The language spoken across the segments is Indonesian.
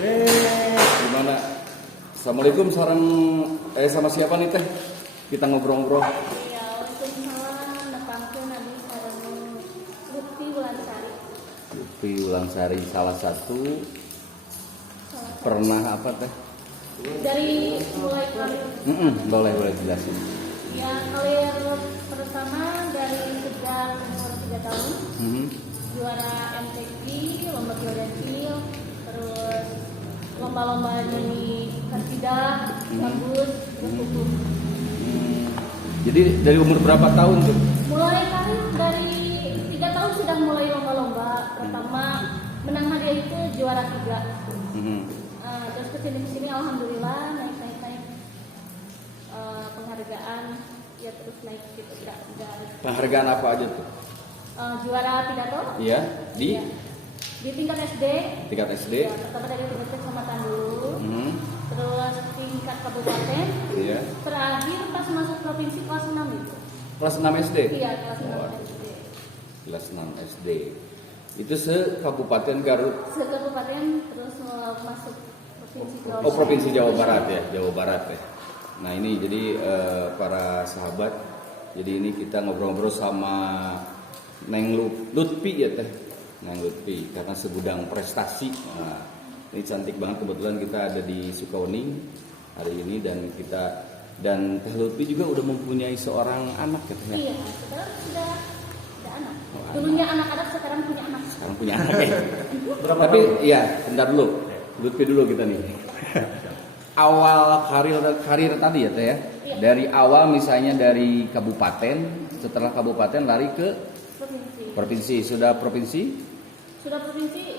Gimana? Assalamualaikum, sama siapa nih teh? Kita ngobrol-ngobrol. Ya, waalaikumsalam. Nepangkeun abi sareng Lutfi Wulansari. Lutfi Wulansari salah satu pernah apa teh? Dari mulai karir. Boleh jelasin. Ya, karir pertama dari sejak umur 3 tahun. Juara MTQ, lomba kecil, terus lomba-lomba nyanyi kasidah, bagus, terus hukum. Jadi dari umur berapa tahun tuh? Mulai karir dari 3 tahun sudah mulai lomba-lomba. Pertama menang hadiah itu juara 3. Terus kesini alhamdulillah naik penghargaan ya terus naik gitu udah. Penghargaan apa aja tuh? Juara pidato. Iya, di tingkat SD. Tingkat SD. Ya, pertama dari tingkat kecamatan dulu. Terus tingkat kabupaten. Iya. Terakhir pas masuk provinsi kelas 6 itu. Kelas 6 SD? Iya, kelas 6 SD. Kelas 6 SD. Itu se-Kabupaten Garut. Se-kabupaten terus masuk provinsi Jawa. Oh, Provinsi Jawa Barat ya, Jawa Barat ya. Nah, ini jadi para sahabat, jadi ini kita ngobrol-ngobrol sama Neng Lutfi ya teh. Neng Lutfi karena segudang prestasi. Nah, ini cantik banget, kebetulan kita ada di Sukawening hari ini dan Teh Lutfi juga udah mempunyai seorang anak ya teh. Iya, sekarang sudah ada anak. Dulunya anak-anak, sekarang punya anak. Sekarang punya anak ya. Tapi ya, bentar dulu. Lutfi dulu kita nih. Awal karir tadi ya teh ya. Iya. Dari awal misalnya dari kabupaten, setelah kabupaten lari ke provinsi. Sudah provinsi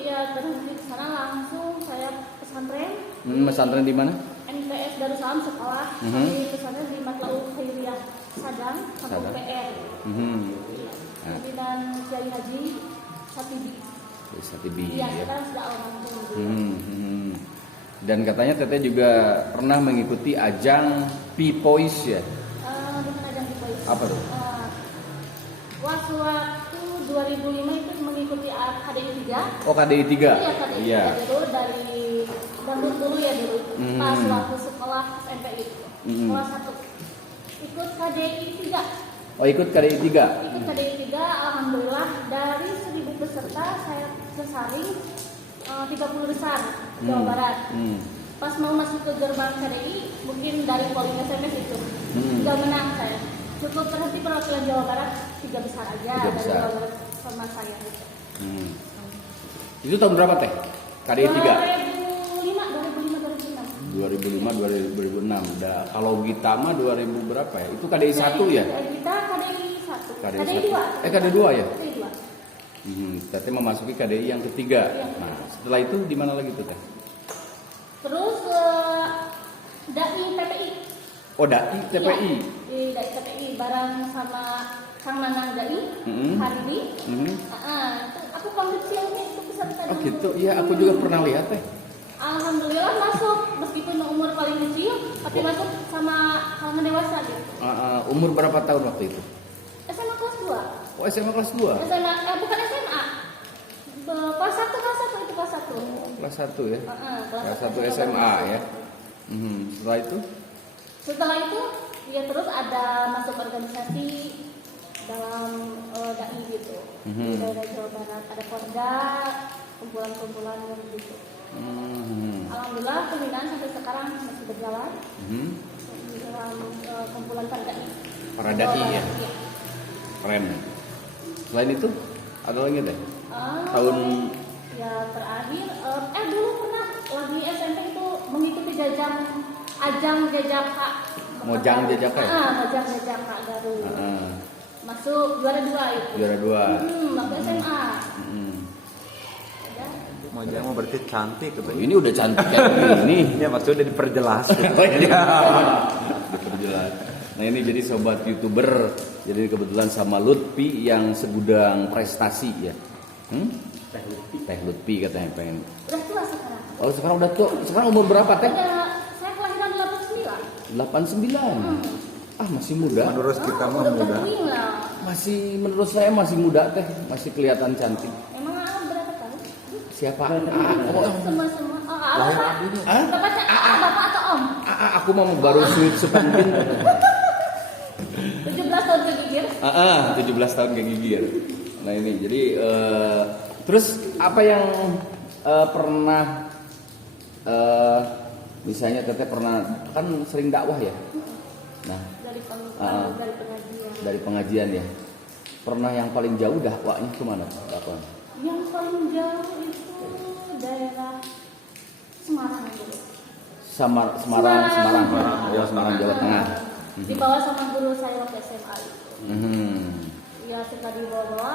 ya, berhenti ke sana langsung saya pesantren. Pesantren di mana? NPS Darussalam sekolah. Di pesantren di Matlaul Khairiyah Sadang sama UPR. Dan Kiai Haji Satibi. Iya, sekarang sudah almarhum. Dan katanya Teteh juga pernah mengikuti ajang P-Poise ya? Bukan ajang P-Poise. Apa tuh? Waktu 2005 itu mengikuti KDI 3. Oh, KDI 3? Iya, KDI 3 dulu dari dangdut dulu ya dulu. Pas waktu sekolah SMP itu. Kelas 1. Ikut KDI 3. Oh, ikut KDI 3? Ikut KDI 3, alhamdulillah dari 1000 peserta saya tersaring 30 besar Jawa Barat. Pas mau masuk ke gerbang KDI, mungkin dari polling SMS itu tidak menang saya. Cukup terhenti perwakilan Jawa Barat 3 besar aja dari Jawa Barat sama saya gitu. Itu tahun berapa teh? KDI 3? 2005 2006. Kalau Gita mah 2000 berapa ya? Itu KDI 1 ya? Kita KDI 1. KDI 2. KDI 2 ya? KDI 2. Teteh memasuki KDI yang ketiga. Nah, setelah itu di mana lagi tuh teh? Terus DAI TPI. Oh, DAI TPI. Iya, di DAI TPI bareng sama Kang Manang DAI, Haridi. Aku pamit siangnya itu peserta. Oh gitu, iya aku juga pernah lihat teh. Alhamdulillah masuk, meskipun umur paling kecil, tapi masuk sama kalangan dewasa gitu. Umur berapa tahun waktu itu? SMA kelas 2. Oh, SMA kelas 2? Bukan SMA. Kelas 1 itu kelas 1. Kelas 1 ya? Kelas 1 SMA SMA ya? Setelah itu? Ya terus ada masuk organisasi dalam DAI gitu. Di daerah Jawa Barat ada Porda, kumpulan-kumpulan gitu. Alhamdulillah pembinaan sampai sekarang masih berjalan. Di dalam kumpulan Paradai. Paradai ya? Keren. Selain itu ada lagi deh? Tahun ya terakhir dulu pernah lagi SMP itu mengikuti ajang jajaka. Mojang Jajaka ya? Mojang Jajaka Garut. Masuk juara 2 itu. Juara 2. Waktu SMA. Mojang mau berarti cantik gitu. Ini udah cantik kayak gini. Ya maksudnya diperjelas. Oh, iya. Diperjelas. Nah, ini jadi sobat YouTuber. Jadi kebetulan sama Lutfi yang segudang prestasi ya. Teh Lutfi katanya pengen. Udah tua sekarang. Oh, sekarang udah tua. Sekarang umur berapa teh? Saya kelahiran 89. 89. Masih muda. Menurut kita mah udah muda. Menurut saya masih muda teh, masih kelihatan cantik. Emang berapa tahun? Siapa? Semua. Oh, Bapak. Bapaknya Bapak atau Om? Aku mau baru sweet sepentin. 17 tahun kegigir. 17 tahun kegigir. Nah ini jadi terus apa yang pernah misalnya teteh pernah kan sering dakwah ya. Nah dari pengajian ya. Pernah yang paling jauh dakwahnya kemana? Dakwah? Yang paling jauh itu daerah Semarang dulu. Semarang, Semarang Jawa Tengah. Dibawa sama guru saya waktu SMA itu. Ya setelah dibawa,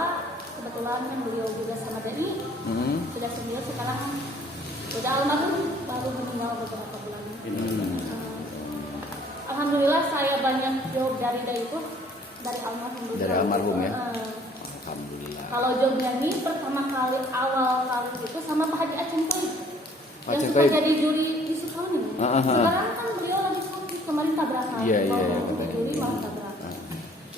kebetulan kan beliau juga sama Dani. Sudah senior sekarang udah almarhum, baru meninggal beberapa bulan. Alhamdulillah saya banyak job dari itu dari almarhum. Dari almarhum ya. Alhamdulillah. Kalau job nyanyi pertama kali awal kali itu sama Pak Haji Aceh Toib. Yang suka jadi juri di Sukawati. Sekarang kan beliau lagi sakit kemarin tabrakan. Iya. Juri malah tabrakan.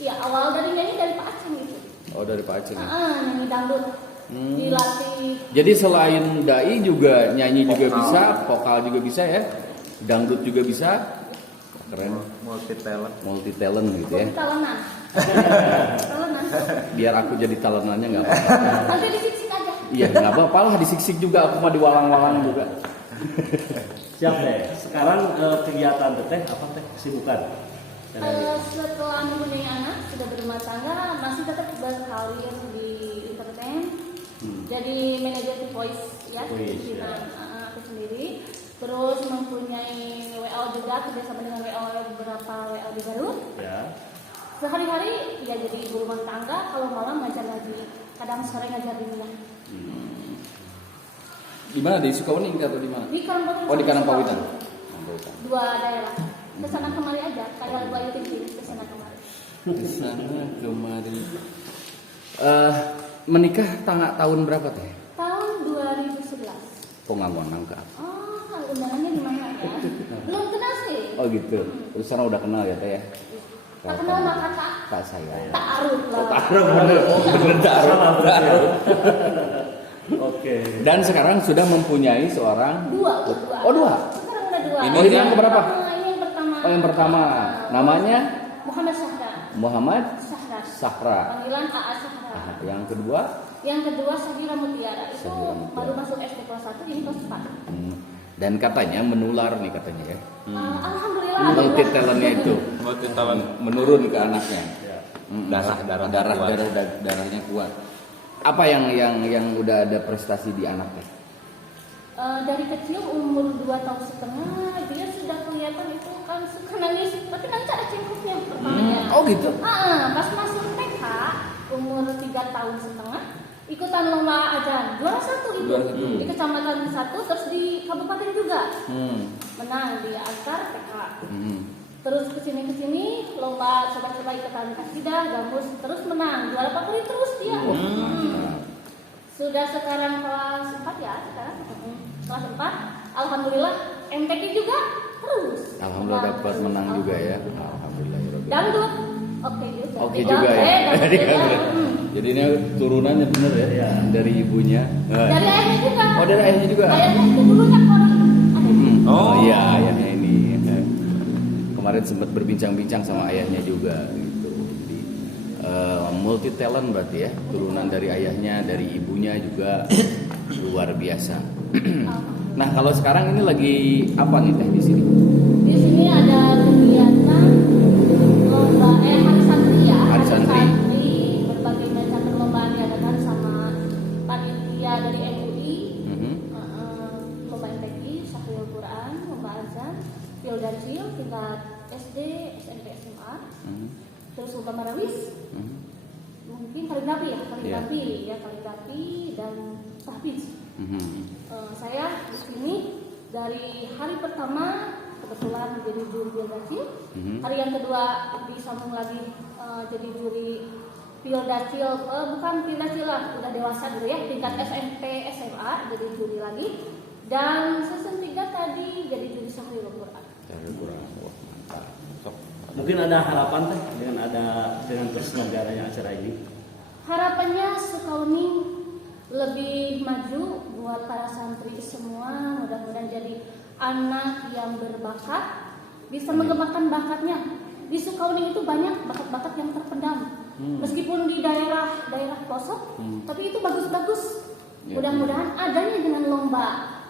Iya awal dari nyanyi dari Pak Aceh itu. Oh dari Pak Aceh. Nyanyi dangdut. Dilatih. Jadi selain dai juga nyanyi juga bisa, vokal juga bisa ya, dangdut juga bisa. Keren. Multi talent gitu ya. Talentan. Biar aku jadi talenannya nggak apa-apa. Nanti disiksik aja. Iya nggak apa-apa lah disiksik juga, aku mah diwalang-walang juga. Siap deh. Sekarang kegiatan teteh apa teh kesibukan? Setelah mempunyai anak sudah berumah tangga masih tetap berkarir di entertain. Jadi manajer di Voice ya. Aku sendiri. Terus mempunyai WL juga kerjasama dengan WL beberapa WL di Garut. Ya. Sehari-hari ya jadi ibu rumah tangga, kalau malam ngajar ngaji, kadang sore ngajar di Minang. Di mana di Sukawati atau di mana? Di Karangpawitan. Oh di Karangpawitan. Dua daerah. Kesana kemari aja, kayak lagu Ayu Ting Ting, kesana kemari. Menikah tahun berapa teh? Tahun 2011. Pengawanan ke apa? Undangannya di mana ya? Belum kenal sih. Oh gitu. Terus sekarang udah kenal ya teh ya? Tak kenal maka tak saya. Ta'aruf lah. Bener ta'aruf. Oke. Dan sekarang sudah mempunyai seorang dua. Oh dua. Sekarang udah dua. Ini yang keberapa? Ini yang pertama. Oh yang pertama. Namanya Muhammad Sahra. Muhammad Sahra. Sahra. Panggilan AA Sahra. Yang kedua? Yang kedua Sahira Mutiara. Itu baru masuk SD kelas 1, ini kelas 4. Dan katanya menular nih katanya ya. Alhamdulillah. Multi talentnya itu. Multi talent. Menurun ke anaknya. Darahnya Darahnya kuat. Apa yang udah ada prestasi di anaknya? Dari kecil umur 2 tahun setengah dia sudah kelihatan itu kan suka nangis, tapi nanti ada cengkoknya pertamanya. Oh gitu. Pas masuk TK umur 3 tahun setengah ikutan lomba ajan juara 1 itu di kecamatan 1 terus di kabupaten juga menang di antar TK. Terus kesini lomba coba-coba ikutan kasidah gambus terus menang juara favorit terus dia. Sudah sekarang kelas 4 ya kelas 4 alhamdulillah MTQ juga terus. Alhamdulillah dapat menang juga ya. Alhamdulillah. Dangdut Oke juga ya. Jadi ini turunannya bener ya dari ibunya. Dari ayahnya juga. Oh dari ayahnya juga. Ayahnya itu dulunya orang. Oh iya ayahnya ini. Kemarin sempat berbincang-bincang sama ayahnya juga gitu. Jadi multi talent berarti ya. Turunan dari ayahnya, dari ibunya juga luar biasa. Nah kalau sekarang ini lagi apa nih teh di sini? Di sini ada kegiatan lomba hari santri ya. Hari santri. Berbagai macam perlombaan diadakan sama panitia dari MUI. Lomba MTQ, Sahwil Quran, lomba azan, Pildancil tingkat SD, SMP, SMA. Terus lomba marawis. Mungkin kaligrafi dan tahfiz. Saya di sini dari hari pertama kebetulan jadi juri Pildancil. Hari yang kedua disambung lagi jadi juri Pildancil, bukan Pildancil lah, udah dewasa dulu ya, tingkat SMP SMA jadi juri lagi. Dan season 3 tadi jadi juri Sahwil Quran. Mungkin ada harapan teh dengan terselenggaranya acara ini. Harapannya Sukawati lebih maju buat para santri semua. Mudah-mudahan jadi anak yang berbakat, bisa mengembangkan bakatnya. Di Sukawning itu banyak bakat-bakat yang terpendam, meskipun di daerah pelosok, tapi itu bagus-bagus. Mudah-mudahan adanya dengan lomba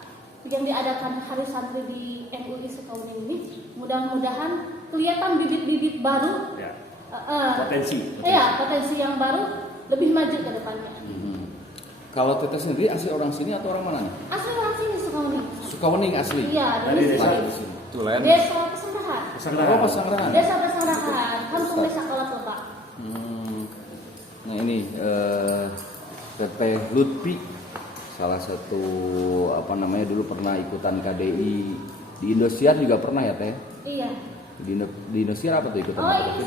yang diadakan Hari Santri di MUI Sukawning ini, mudah-mudahan kelihatan bibit-bibit baru, potensi yang baru lebih maju ke depannya. Kalau Teteh sendiri asli orang sini atau orang mana nih? Asli orang sini Sukawning. Sukawning asli. Iya, Dari desa. Tulen. Desa Pesanggerahan. Oh, Pesanggerahan. Desa Pesanggerahan, Kampung Desa Kolak-Lebak. Nah ini Teteh Lutfi, salah satu dulu pernah ikutan KDI di Indosiar juga pernah ya Teh? Iya. Di Indosiar apa tuh ikutan? Oh itu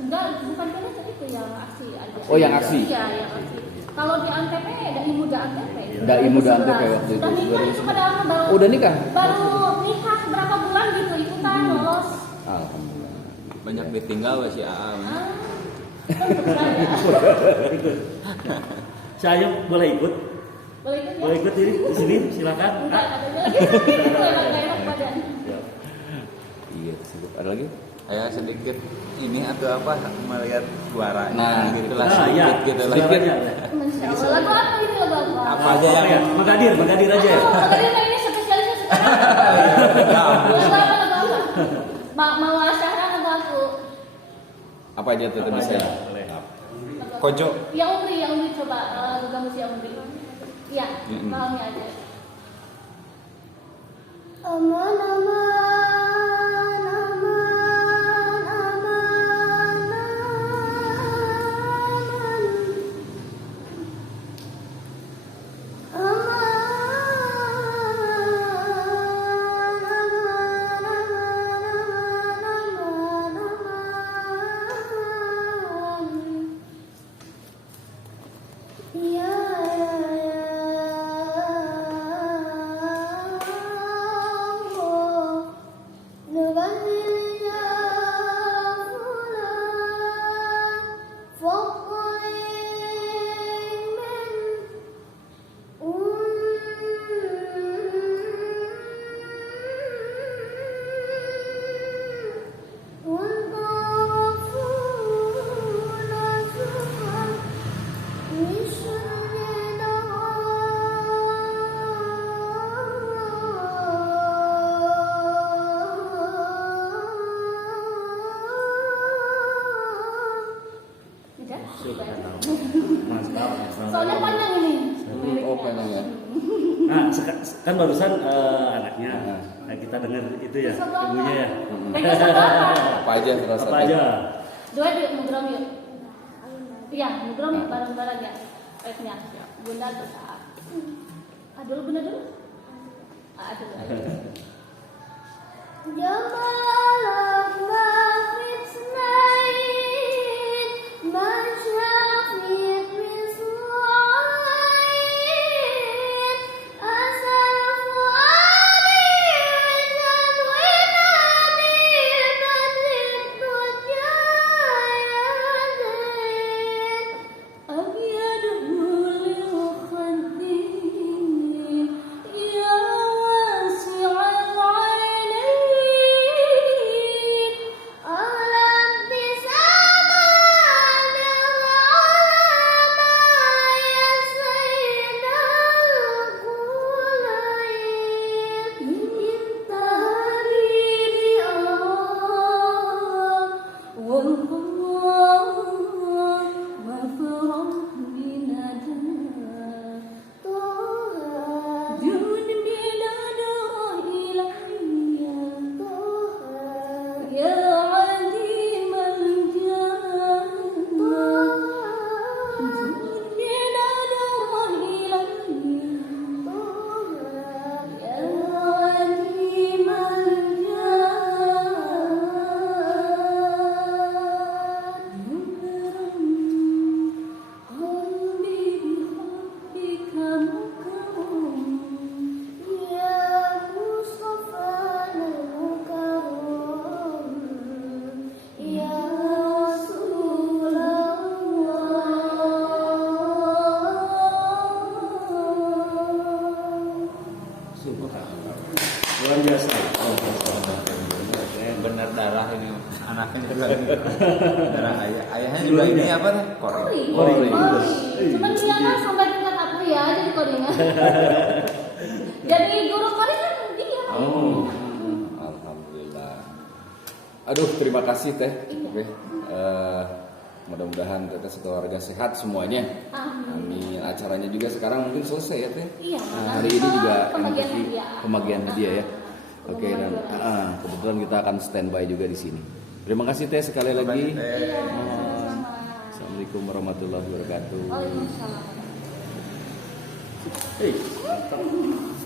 enggak, bukan Indonesia, itu yang asli aja. Oh yang asli? Iya yang asli. Kalau di Antep, Dai Muda Antep. Dai Muda Antep waktu itu. Sudah nikah itu padahal baru. Oh, udah nikah? Baru nikah berapa bulan gitu ikutan lolos. Alhamdulillah. Banyak ditinggal si Aam. Tentu saja. Saya boleh ikut? Boleh ikut ya? Boleh ikut ini di sini, silakan. Enggak, ada lagi itu enggak enak badan. Iya, ada lagi? Saya sedikit ini atau apa melihat suaranya Nah, gitu Nah, lah ya, sedikit gitu lah. suaranya. Masya Allah. Lagu apa ini lagu apa? Apa aja yang Magadir aja ya. Oh, tadi ini spesialisnya sekarang. Lagu apa? Mau asyara lagu aku. Apa aja Teteh bisa? Boleh. Kojo. Yang Umri coba lagu kamu si Yang Umri. Iya, pahami aja. Aman aman aman aman Soalnya panjang ini. Oh, panjang ya. Nah, kan barusan anaknya. Nah, kita dengar itu ya, ibunya ya. Apa aja terasa? Apa aja? Dua di mugram yuk. Iya, mugram bareng-bareng ya. Baiknya. Bunda terus dulu bunda dulu. Aduh. Jamalah mafid snain masyafid miswain asal fuadi jadwinani kadrid tujayatin abyadu lil khaddin ya wasi'al Luar biasa. Bener darah ini anaknya juga ini. Darah ayahnya juga ini apa nih? Kori. Kori. Cuman dia kan sampai tingkat aku ya jadi korinya. Jadi guru kori kan dia. Oh, alhamdulillah. Aduh, terima kasih teh. Oke. Mudah-mudahan teteh sekeluarga sehat semuanya. Amin. Acaranya juga sekarang mungkin selesai ya teh. Iya. Hari ini juga pembagian hadiah ya. Oke, dan kebetulan kita akan standby juga di sini. Terima kasih teh sekali lagi. Iya, sama-sama. Assalamualaikum warahmatullahi wabarakatuh. Waalaikumsalam. Hei, mantap.